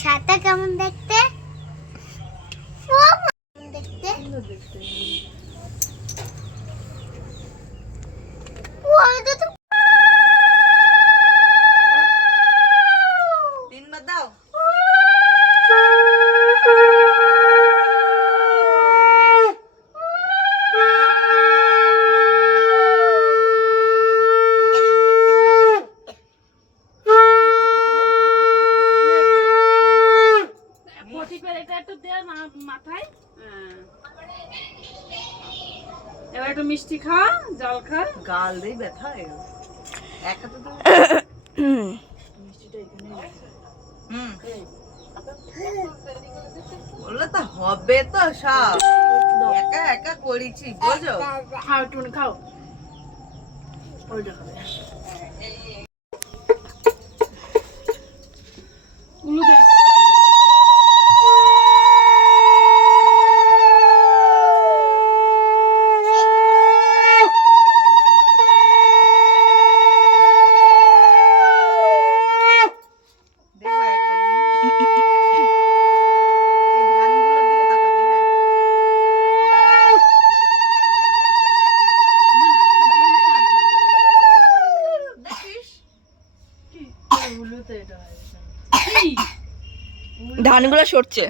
ছাতা কেমন দেখতে? দেখতে তিনবার দাও। মাথায় এবার একটু মিষ্টি খা, জল খা। গাল দিয়ে ব্যথা হয়ে গেল। এক হাতে তো বললে তো হবে তো সব। একা একা করেছি বোঝো। খাও একটু খাও, ওইটা খাবে। উলু দে। দেখবা একটা জিনিস, এই ধানগুলোর দিকে তাকাবি। হ্যাঁ দেখিস উলুতে এটা হয়। ধানগুলো সরছে।